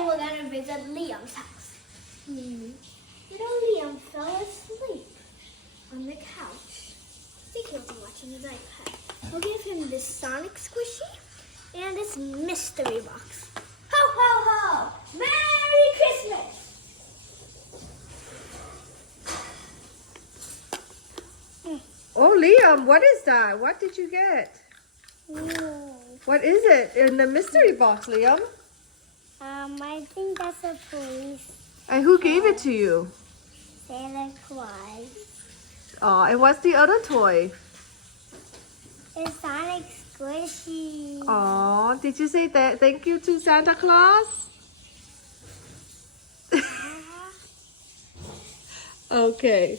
Today we're gonna visit Liam's house. Little Liam fell asleep on the couch. I think he was watching his iPad. We'll give him this Sonic squishy and this mystery box. Ho ho ho! Merry Christmas! Oh, Liam, what is that? What did you get? What is it in the mystery box, Liam? I think that's a police. And who gave it to you? Santa Claus. Oh, and what's the other toy? It's Sonic squishy. Oh, did you say that thank you to Santa Claus? Okay.